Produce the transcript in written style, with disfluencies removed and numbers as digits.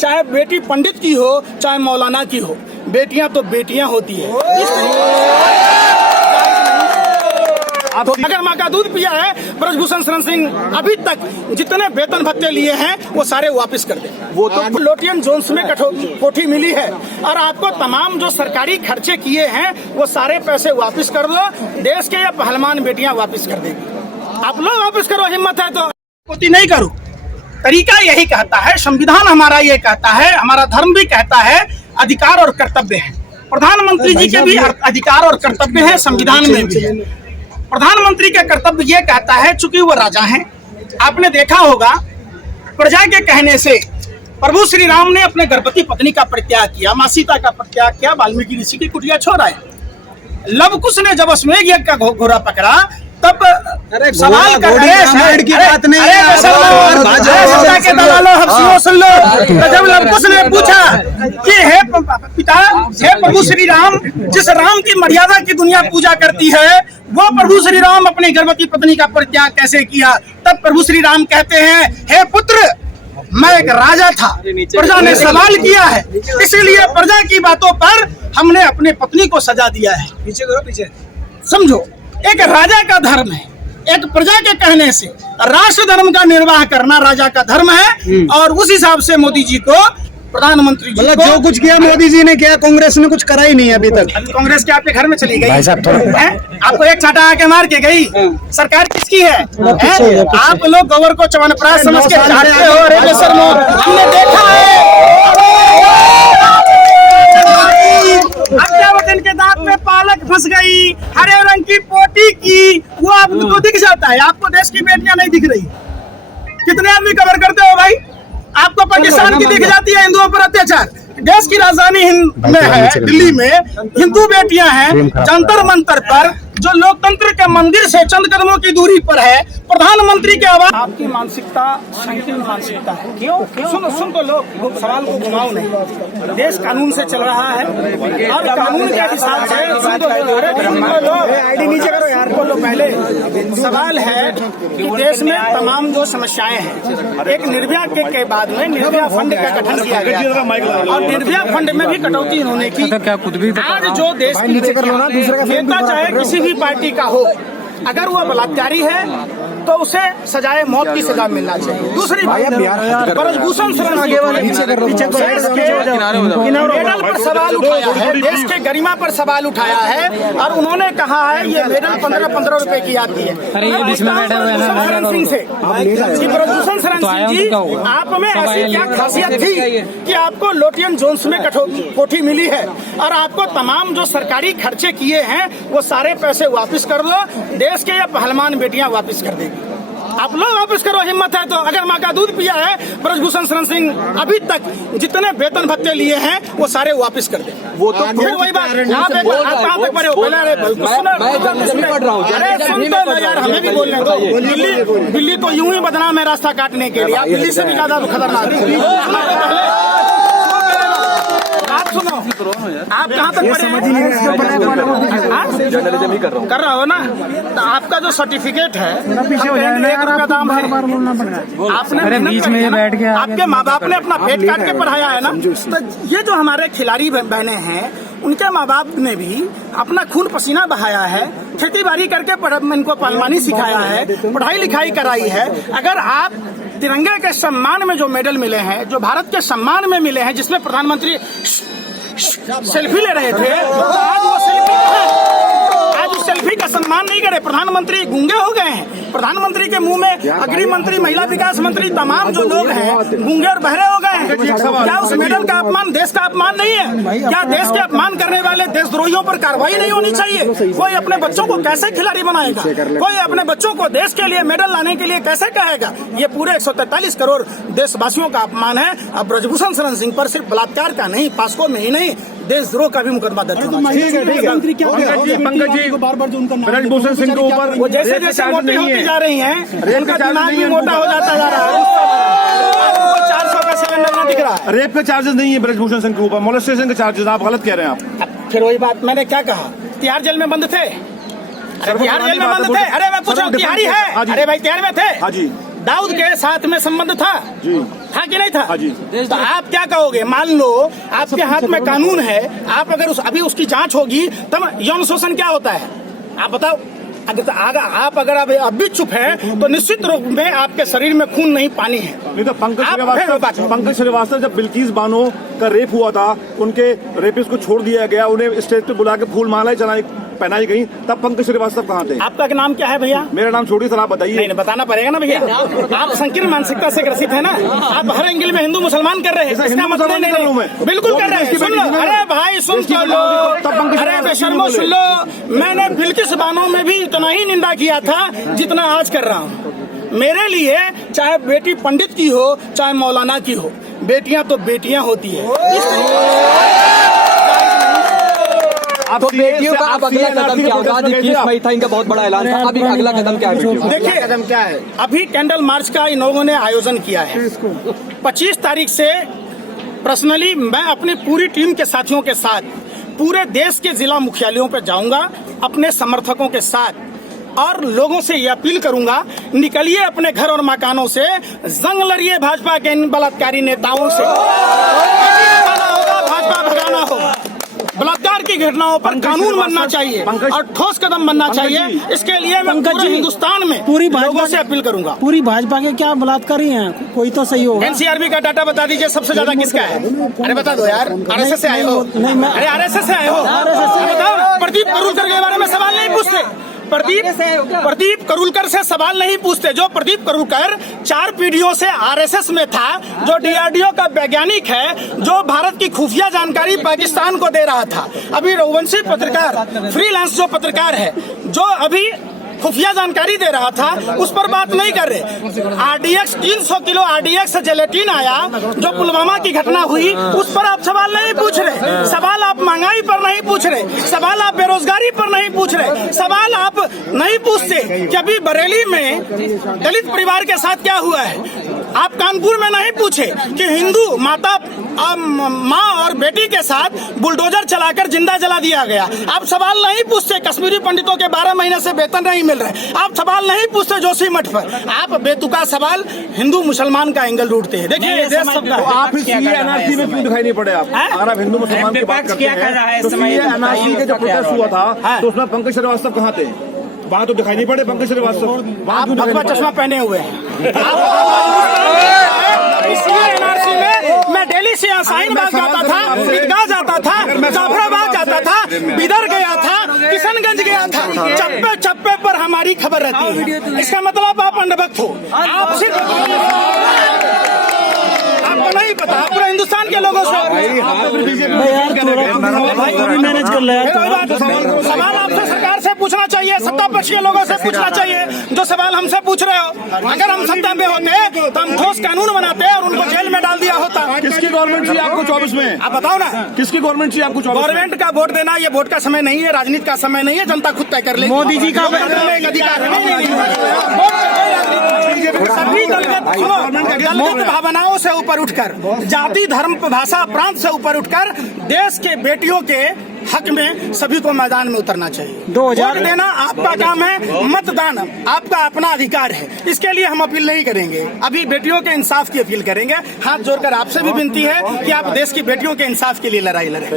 चाहे बेटी पंडित की हो चाहे मौलाना की हो, बेटियां तो बेटियां होती है। तो अगर माँ का दूध पिया है ब्रजभूषण शरण सिंह अभी तक जितने वेतन भत्ते लिए हैं वो सारे वापस कर दे। वो तो लोटियन जोन्स में कोठी मिली है और आपको तमाम जो सरकारी खर्चे किए हैं वो सारे पैसे वापस कर दो। देश के ये पहलवान बेटियां वापस कर देगी। आप लोग वापस करो, हिम्मत है तो। कोटी नहीं करो, तरीका यही कहता है, संविधान हमारा ये कहता है, हमारा धर्म भी कहता है अधिकार और कर्तव्य है। प्रधानमंत्री जी के भी अधिकार और कर्तव्य है, संविधान में भी है। प्रधानमंत्री का कर्तव्य ये कहता है, चूंकि वो राजा हैं, आपने देखा होगा प्रजा के कहने से प्रभु श्री राम ने अपने गर्भवती पत्नी का परित्याग किया, मां सीता का परित्याग किया, वाल्मीकि ऋषि की कुटिया छोड़ आए। लवकुश ने जब अश्वमेध यज्ञ का घोड़ा पकड़ा तब सवाल कर की बात नहीं है। जब लवकुश ने पूछा कि हे पिता, हे प्रभु श्री राम, जिस राम की मर्यादा की दुनिया पूजा करती है वो प्रभु श्री राम अपनी गर्भवती पत्नी का परित्याग कैसे किया? तब प्रभु श्री राम कहते हैं, हे पुत्र, मैं एक राजा था, प्रजा ने सवाल किया है, इसलिए प्रजा की बातों पर हमने अपने पत्नी को सजा दिया है। पीछे करो, पीछे समझो, एक राजा का धर्म है, एक प्रजा के कहने से राष्ट्र धर्म का निर्वाह करना राजा का धर्म है। और उस हिसाब से मोदी जी को, प्रधानमंत्री जी को, जो कुछ किया मोदी जी ने किया, कांग्रेस ने कुछ करा ही नहीं अभी तक। कांग्रेस के आपके घर में चली गई, आपको एक छाटा आके मार के गई। सरकार किसकी है? आप लोग गवर को च्यवनप्राश समझ के चाहते हो। अरे बेशर्मो, हमने देखा है अत्यावचन के दांत में पालक फंस गई, हरे रंग की पोटी की, वो आपको दिख जाता है, आपको देश की बेटियां नहीं दिख रही। कितने आदमी कवर करते हो भाई? आपको पाकिस्तान की दिख जाती है हिंदुओं पर अत्याचार। देश की राजधानी में है, दिल्ली में हिंदू बेटियां हैं, जंतर मंतर पर जो लोकतंत्र के मंदिर से चंद कदमों की दूरी पर है, प्रधानमंत्री के आवाज। आपकी मानसिकता संकीर्ण मानसिकता है। क्यों? सुन तो लो, सवाल को घुमाओ नहीं। देश कानून से चल रहा है और कानून के हिसाब से आईडी नीचे करो यार। बोलो, पहले सवाल है कि देश में तमाम जो समस्याएं हैं, एक निर्भया के बाद में निर्भया फंड का गठन किया गया और निर्भया फंड में भी कटौती होने की। आज जो देश की नेता चाहे किसी भी पार्टी का हो, अगर वह बलात्कारी है तो उसे सजाए मौत की सजा मिलना चाहिए। दूसरी बात, ब्रजभूषण शरण मेडल पर सवाल उठाया है, देश के गरिमा पर सवाल उठाया है और उन्होंने कहा है ये मेडल 15-15 रुपए की आती है। ब्रजभूषण शरण सिंह जी, आप में ऐसी क्या खासियत थी कि आपको लोटियन जोन्स में कोठी मिली है और आपको तमाम जो सरकारी खर्चे किए हैं वो सारे पैसे वापस कर दो। देश के ये पहलवान बेटियां वापस कर देगी। आप लोग वापस करो, हिम्मत है तो। अगर माँ का दूध पिया है ब्रजभूषण शरण सिंह अभी तक जितने वेतन भत्ते लिए हैं वो सारे वापस कर दे। वो तो फिर वही बात, आप कहाँ तक पढ़े हो? अरे सुन तो यार, हमें भी बोलने दो। दिल्ली तो यूं ही बदनाम है रास्ता काटने के लिए, आप दिल्ली से भी ज्यादा खतरनाक है। आप सुनो, आप कहाँ तक कर रहा हो ना? तो आपका जो सर्टिफिकेट है 1 रुपया दाम है। आपने बीच में बैठ गया, आपके माँ बाप ने अपना पेट काट के पढ़ाया है ना। तो ये जो हमारे खिलाड़ी बहने हैं, उनके माँ बाप ने भी अपना खून पसीना बहाया है, खेती बाड़ी करके इनको पहलवानी सिखाया है, पढ़ाई लिखाई कराई है। अगर आप तिरंगे के सम्मान में जो मेडल मिले हैं, जो भारत के सम्मान में मिले हैं, जिसमें प्रधानमंत्री सेल्फी ले रहे थे, तो आज वो सेल्फी का सम्मान नहीं करे। प्रधानमंत्री गूंगे हो गए हैं, प्रधानमंत्री के मुंह में अग्नि मंत्री, महिला विकास मंत्री, तमाम जो लोग हैं गूंगे और बहरे हो गए हैं। क्या उस मेडल का अपमान देश का अपमान नहीं है? क्या देश के अपमान करने वाले देशद्रोहियों पर कार्रवाई नहीं होनी चाहिए? कोई अपने बच्चों को कैसे खिलाड़ी बनाएगा? कोई अपने बच्चों को देश के लिए मेडल लाने के लिए कैसे कहेगा? ये पूरे 143 करोड़ देशवासियों का अपमान है। अब ब्रजभूषण शरण सिंह पर सिर्फ बलात्कार का नहीं, पास्को में ही नहीं, देशद्रोह का भी मुकदमा दर्ज होना चाहिए। पंकज जी, ब्रजभूषण सिंह के ऊपर वो जैसे जैसे मोटी होती जा रही हैं, उनका दिमाग भी मोटा हो जाता जा रहा है। 400 का सिलेंडर ना दिख रहा। रेप के चार्जेस नहीं है ब्रजभूषण सिंह के ऊपर, मोलेस्टेशन के चार्जेस। आप गलत कह रहे हैं। आप फिर वही बात, मैंने क्या कहा? तिहाड़ जेल में बंद थे, तिहाड़ जेल में बंद थे। अरे मैं पूछ रहा हूँ, तिहाड़ी है? अरे भाई तिहाड़ में थे। दाऊद के साथ में संबंध था। था कि नहीं था? हाँ जी। तो आप क्या कहोगे? मान लो आपके हाथ में कानून है, आप अगर अभी उसकी जांच होगी तब यौन शोषण क्या होता है आप बताओ। अगर अब भी चुप है तो निश्चित रूप में आपके शरीर में खून नहीं पानी है। नहीं तो पंकज श्रीवास्तव जब बिल्किस बानो का रेप हुआ था, उनके रेपिस्ट को छोड़ दिया गया, उन्हें स्टेज पे बुला के फूल मालाएं पहनाई गई, तब पंकज श्रीवास्तव कहाँ थे? आपका नाम क्या है भैया? मेरा नाम छोड़िए सर, आप बताइए। नहीं बताना पड़ेगा ना भैया। आप संकीर्ण मानसिकता से ग्रसित है ना, आप हर एंगल में हिंदू मुसलमान कर रहे हैं। इसका मतलब नहीं, बिल्कुल कर रहे हैं। सुन लो, अरे भाई सुन तो लो, अरे बेशर्मो सुन लो, मैंने बिल्किस बानो में भी इतना ही निंदा किया था जितना आज कर रहा हूँ। मेरे लिए चाहे बेटी पंडित की हो चाहे मौलाना की हो, बेटियां तो बेटियां होती है। तो बेटियों का अब अगला कदम क्या होगा? आज 21 मई था, इनका बहुत बड़ा ऐलान था, अभी अगला कदम क्या है? देखिए कदम क्या है, अभी कैंडल मार्च का इन लोगों ने आयोजन किया है। 25 तारीख से पर्सनली मैं अपनी पूरी टीम के साथियों के साथ पूरे देश के जिला मुख्यालयों पर जाऊंगा अपने समर्थकों के साथ, और लोगों से ये अपील करूंगा, निकलिए अपने घर और मकानों से, जंग लड़िए भाजपा के इन बलात्कारी नेताओं से। भाजपा भगाना होगा, बलात्कार की घटनाओं पर कानून बनना चाहिए और ठोस कदम बनना चाहिए। इसके लिए मैं पूरे हिंदुस्तान में पूरी लोगों से अपील करूंगा। पूरी भाजपा के क्या बलात्कारी हैं? कोई तो सही होगा। एनसीआरबी का डाटा बता दीजिए, सबसे ज्यादा किसका है? अरे बता दो यार, आरएसएस से आए हो? अरे आरएसएस से आए हो? बताओ। प्रदीप करूलकर के बारे में सवाल नहीं पूछते। प्रदीप करूलकर से सवाल नहीं पूछते। जो प्रदीप करूलकर 4 पीढ़ियों से आरएसएस में था, जो डीआरडीओ का वैज्ञानिक है, जो भारत की खुफिया जानकारी पाकिस्तान को दे रहा था। अभी रघुवंशी पत्रकार, फ्रीलांस जो पत्रकार है, जो अभी खुफिया जानकारी दे रहा था, उस पर बात नहीं कर रहे। आरडीएक्स 300 किलो आरडीएक्स जेलेटिन आया, जो पुलवामा की घटना हुई, उस पर आप सवाल नहीं पूछ रहे। सवाल आप महंगाई पर नहीं पूछ रहे, सवाल आप बेरोजगारी पर नहीं पूछ रहे, सवाल आप नहीं पूछते कि अभी बरेली में दलित परिवार के साथ क्या हुआ है। आप कानपुर में नहीं पूछे कि हिंदू माता माँ और बेटी के साथ बुलडोजर चलाकर जिंदा जला दिया गया। आप सवाल नहीं पूछते कश्मीरी पंडितों के 12 महीने से वेतन नहीं मिल रहे। आप सवाल नहीं पूछते जोशी मठ पर। आप बेतुका सवाल हिंदू मुसलमान का एंगल ढूंढते हैं। देखिए ये देश सबका है। आप एनआरसी में क्यों दिखाई नहीं पड़े? आप अगर आप हिंदू मुसलमान की बात करते हैं तो एनआरसी के जो प्रोटेस्ट हुआ था तो उसमें पंकज श्रीवास्तव कहाँ थे? वहाँ तो दिखाई नहीं पड़े पंकज श्रीवास्तव। आप भगवा चश्मा पहने हुए हैं। इसलिए एनआरसी में मैं दिल्ली से शाहीनबाग जाता था, ईदगाह जाता था, जाफराबाद जाता था, बिदर गया था, किशनगंज गया था, चप्पे चप्पे पर हमारी खबर रहती है। इसका मतलब आप अंधभक्त हो। आप सिर्फ आपको नहीं पता, पूरे हिंदुस्तान के लोगों से मैनेज कर ले। सवाल आपसे सरकार से पूछना चाहिए, सत्ता पक्ष के लोगों से पूछना चाहिए, जो सवाल हमसे पूछ रहे हो। अगर हम सत्ता में होते तो हम ठोस कानून बनाते और उनको जेल में डाल दिया होता। किसकी गवर्नमेंट चाहिए आपको 24 में? आप बताओ ना, किसकी गवर्नमेंट चाहिए आपको 24 में? गवर्नमेंट का वोट देना ये वोट का समय नहीं है, राजनीति का समय नहीं है, जनता खुद तय कर लेगी। मोदी जी का एक अधिकार है। सभी दलगत भावनाओं से ऊपर उठकर, जाति धर्म भाषा प्रांत से ऊपर उठकर देश के बेटियों के हक में सभी को मैदान में उतरना चाहिए। 2000 वोट देना आपका काम है, मतदान आपका अपना अधिकार है। इसके लिए हम अपील नहीं करेंगे, अभी बेटियों के इंसाफ की अपील करेंगे। हाथ जोड़कर आपसे भी विनती है कि आप देश की बेटियों के इंसाफ के लिए लड़ाई लड़ें।